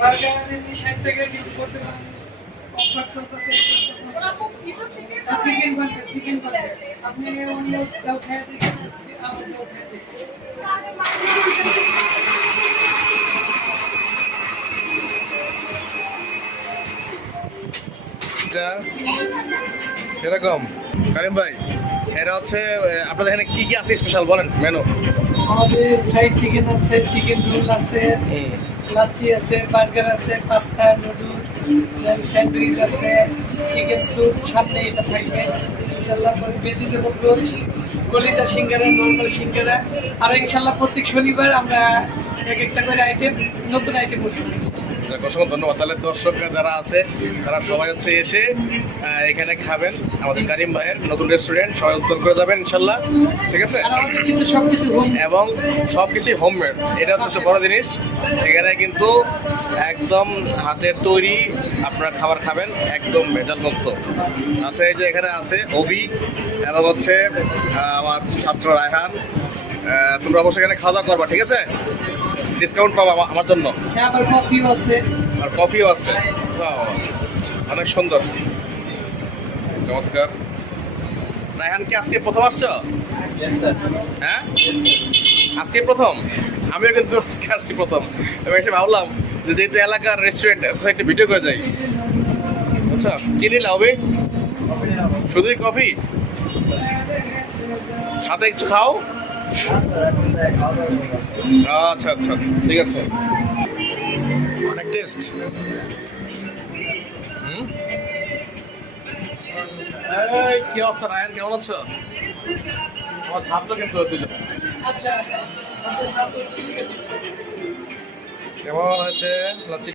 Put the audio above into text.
বার্গারের 60 টাকা কিন্তু করতে পারেন। অফার চলতেছে। চিকেন বার্গার আপনি অন্য কেউ খেয়ে দেখেন, আমার কেউ খেয়ে দেখেন। সেরকম কারিম ভাই, এটা হচ্ছে আপনাদের এখানে কি কি আছে স্পেশাল বলেন মেনু? আমাদের ফ্রাইড চিকেন আছে, চিকেন রোল আছে, লাচি আছে, বার্গার আছে, পাস্তা, নুডলস, স্যান্ডউইচ আছে, চিকেন স্যুপ, সামনে এটা থাকবে ইনশাল্লাহ। ভেজিটেবল রোল, কলিজা সিঙ্গারা, নর্মাল সিঙ্গারা। আর ইনশাল্লাহ প্রত্যেক শনিবার আমরা এক একটা করে আইটেম, নতুন আইটেম উঠি। অসংখ্য ধন্যবাদ। তাহলে দর্শকরা যারা আছে তারা সবাই হচ্ছে এসে এখানে খাবেন আমাদের কারিম ভাইয়ের নতুন রেস্টুরেন্ট, সবাই উত্তর করে যাবেন ইনশাল্লাহ, ঠিক আছে? আর আমাদের কিন্তু সবকিছু হোম এবং সব কিছুই হোমমেড, এটা হচ্ছে সবচেয়ে বড় জিনিস। এখানে কিন্তু একদম হাতের তৈরি আপনারা খাবার খাবেন, একদম ভেজাল মুক্ত। সাথে এই যে এখানে আছে অবি এবং হচ্ছে আমার ছাত্র রায়হান। তোমরা অবশ্যই এখানে খাওয়া দাওয়া করবা, ঠিক আছে? ডিসকাউন্ট পাবো আমার জন্য। আবার কফিও আছে। আর কফিও আছে। বাহ, অনেক সুন্দর, চমৎকার। রায়হান কি আজকে প্রথম আসছো? হ্যাঁ, আজকে প্রথম। আমিও কিন্তু আজকে আসছি প্রথম। এবং এসে ভাবলাম যে যেহেতু এলাকার রেস্টুরেন্ট, একটা ভিডিও করে যাই। আচ্ছা, কি নিলে হবে? শুধুই কফি, সাথে কিছু খাও? আচ্ছা আচ্ছা আচ্ছা, ঠিক আছে। অনেক টেস্ট। এই কি অবস্থা রায়হান, কেমন আছো? আমার ছাত্র কিন্তু দিল। আচ্ছা, কেমন হয়েছে লাচ্ছি?